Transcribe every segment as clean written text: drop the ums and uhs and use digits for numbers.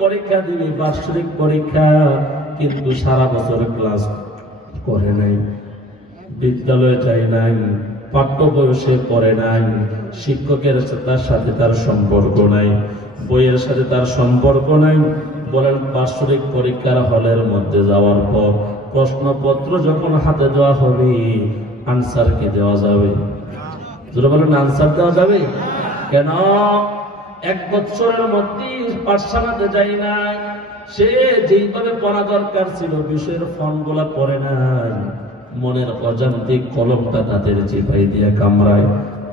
পরীক্ষা দিবে, বার্ষিক পরীক্ষা, কিন্তু সারা বছর ক্লাস করে নাই, বিদ্যালয়ে যায় নাই, পাঠ্য বয়সে পড়ে নাই, শিক্ষকের সাথে তার সম্পর্ক নাই, বইয়ের সাথে তার সম্পর্ক নাই। বলেন বার্ষিক পরীক্ষার হলের মধ্যে যাওয়ার পর প্রশ্নপত্র যখন হাতে দেওয়া হবে, আনসার কি দেওয়া যাবে? যারা বলেন আনসার দেওয়া যাবে কেন? 1 বছরের মধ্যে পাঠশালাতে যাই নাই, সে যেইভাবে পড়া দরকার ছিল বিষয়ের ফর্মগুলা পড়ে নাই, মনের অজান্তে কলমটা তাদের চিপাই দিয়ে কামড়ায়,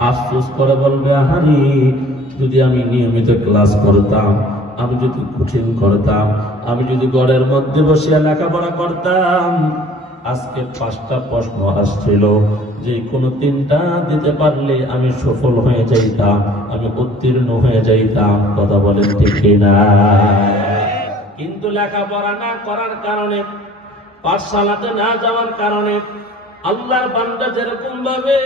আফসোস করে বলবে আহারি, যদি আমি নিয়মিত ক্লাস করতাম, আমি যদি কঠিন করতাম, আমি যদি ঘরের মধ্যে বসিয়া লেখাপড়া করতাম, আজকে 5টা প্রশ্ন আসছিল, যে কোনো 3টা দিতে পারলে আমি সফল হয়ে যাইতাম, আমি উত্তীর্ণ হয়ে যাইতাম। কথা বলেন ঠিক কিনা? কিন্তু লেখাপড়া না করার কারণে, পাঠশালাতে না যাওয়ার কারণে আল্লাহর বান্দা যেরকম ভাবে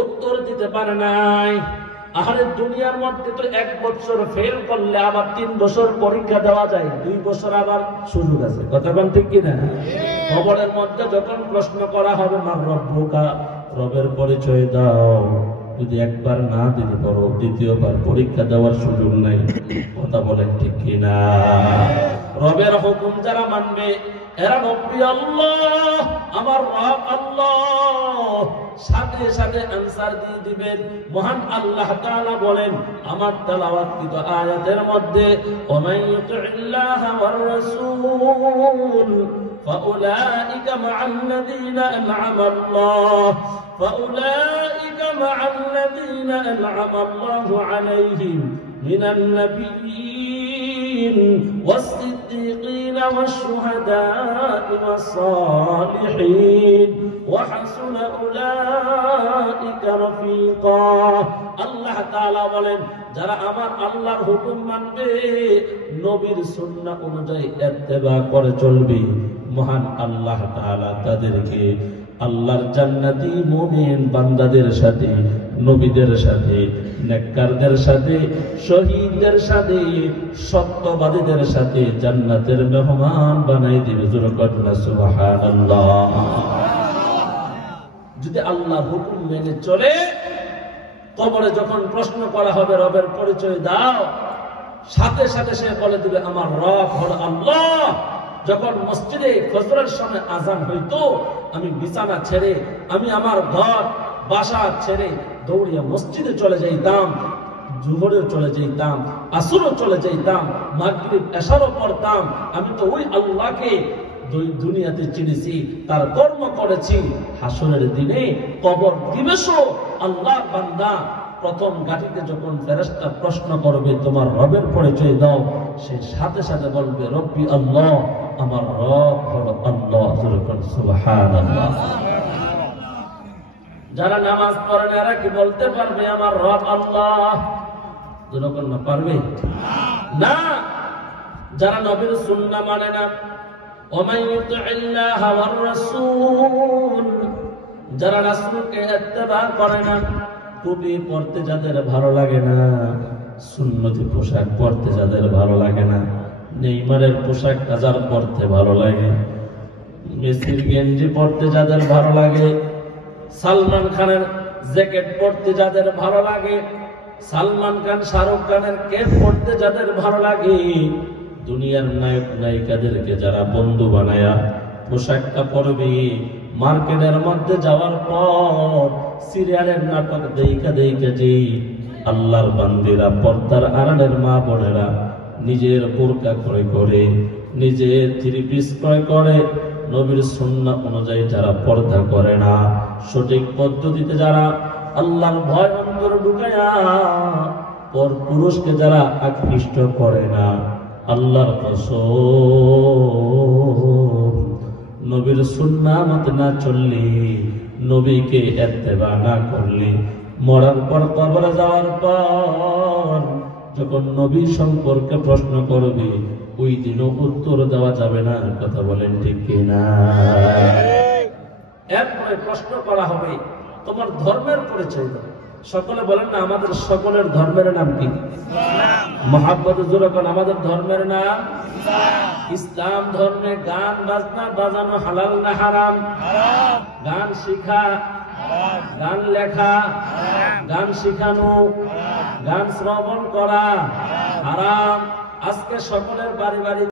উত্তর দিতে পারে নাই। আরে দুনিয়ার মধ্যে তো 1 বছর ফেল করলে আবার 3 বছর পরীক্ষা দেওয়া যায়, 2 বছর আবার সুযোগ আছে। কথা বলেন ঠিক কিনা? কবরের মধ্যে যখন প্রশ্ন করা হবে, মার রব্বুকা, রবের পরিচয় দাও, যদি একবার না দিতে পারো, দ্বিতীয়বার পরীক্ষা দেওয়ার সুযোগ নাই। কথা বলেন ঠিক কিনা? রবের হুকুম যারা মানবে, এরা রব্বি আল্লাহ, আমার রব আল্লাহ, সাথে সাথে আনসার দিয়ে দিবেন। মহান আল্লাহ তাআলা বলেন আমার তেলাওয়াতকৃত আয়াতের মধ্যে, ওমান ইউতিল্লাহ ওয়ার রাসূল ফাউলাইকা মা'আল্লাযীনা আন'আমা আল্লাহ আল্লাহু আলাইহিম মিনান নাবিয়্যিন ওয়াস-সিদ্দীকিন ওয়াশ-শুহাদা'i ওয়াস-সালিহিন ওয়া হাসুনা উলাইকা রাফীকা। আল্লাহ তাআলা বলেন যারা আমার আল্লাহর হুকুম মানবে, নবীর সুন্নাহ অনুযায়ী ইত্তেবা করে চলবে, মহান আল্লাহ তাআলা তাদেরকে আল্লাহর জান্নাতি মুমিন বান্দাদের সাথে, নবীদের সাথে, নেককারদের সাথে, শহীদদের সাথে, সত্যবাদীদের সাথে জান্নাতের মেহমান বানাই দিবে। জোরে বলুন সুবহানাল্লাহ। যদি আল্লাহর হুকুম মেনে চলে, কবরে যখন প্রশ্ন করা হবে রবের পরিচয় দাও, সাথে সাথে সে বলে দিবে আমার রব হলো আল্লাহ। যখন মসজিদে ফজরের সময় আযান হইতো, আমি বিছানা ছেড়ে, আমি আমার ঘর বাসা ছেড়ে দৌড়িয়া মসজিদে চলে যাইতাম, জোহরে চলে যাইতাম, আসরও চলে যাইতাম, মাগরিব এশারও পড়তাম। আমি তো ওই আল্লাহকে দুনিয়াতে চিনেছি, তার কর্ম করেছি। হাসরের দিনে কবর দিবসও আল্লাহর বান্দা প্রথম গাটিতে যখন ফেরেশতা প্রশ্ন করবে তোমার রবের পরিচয় দাও, সে সাথে সাথে বলবে রব্বি আল্লাহ, আমার রব হলো আল্লাহ। সুবহানাল্লাহ। যারা নামাজ পড়ে না এরা কি বলতে পারবে আমার রব আল্লাহ? যখন না পারবে না। যারা নবীর সুন্নাহ মানে না, ওমান ইউতিল্লাহ ওয়ার রাসূল, যারা রাসূলকে ইত্তেবা করে না, টুপি পরতে যাদের ভালো লাগে না, সুন্নতি পোশাক পরতে যাদের ভালো লাগে না, নেইমারের পোশাক হাজার পরতে ভালো লাগে, মেসির গেঞ্জি পরতে যাদের ভালো লাগে, সালমান খানের জ্যাকেট পরতে যাদের ভালো লাগে, সালমান খান শাহরুখ খানের কেপ পরতে যাদের ভালো লাগে, দুনিয়ার নায়ক নায়িকাদেরকে যারা বন্ধু বানায়া পোশাকটা পরবে, মার্কেটের মধ্যে যাওয়ার পর সিরিয়ালের নাটক দেইকা দেইকা যে আল্লাহর বান্দিরা, পর্দার আড়ালের মা বোনেরা নিজের বোরকা ক্রয় করে, নিজের থ্রি পিস ক্রয় করে, নবীর সুন্নাহ অনুযায়ী যারা পর্দা করে না, সঠিক পদ্ধতিতে যারা আল্লাহর ভয় অন্তরে ঢুকায়া পর পুরুষকে যারা আকৃষ্ট করে না, আল্লাহর কসম, নবীর সুন্নাহ মতে না চললে, নবীকে ইত্তেবা না করলে, মরার পর কবরে যাওয়ার পর যখন নবী সম্পর্কে প্রশ্ন করবে, ওই দিনও উত্তর দেওয়া যাবে না। কথা বলেন ঠিক কিনা? এরপরে প্রশ্ন করা হবে তোমার ধর্মের পরিচয় দাও। সকলে বলেন না আমাদের সকলের ধর্মের নাম কি? মহাব্বত যখন আমাদের ধর্মের নাম ইসলাম। ধর্মে গান বাজনা বাজানো হালাল না হারাম? গান শিখা, গান লেখা, গান শিখানো, গান শ্রবণ করা হারাম। আজকে সকলের বাড়ি বাড়ি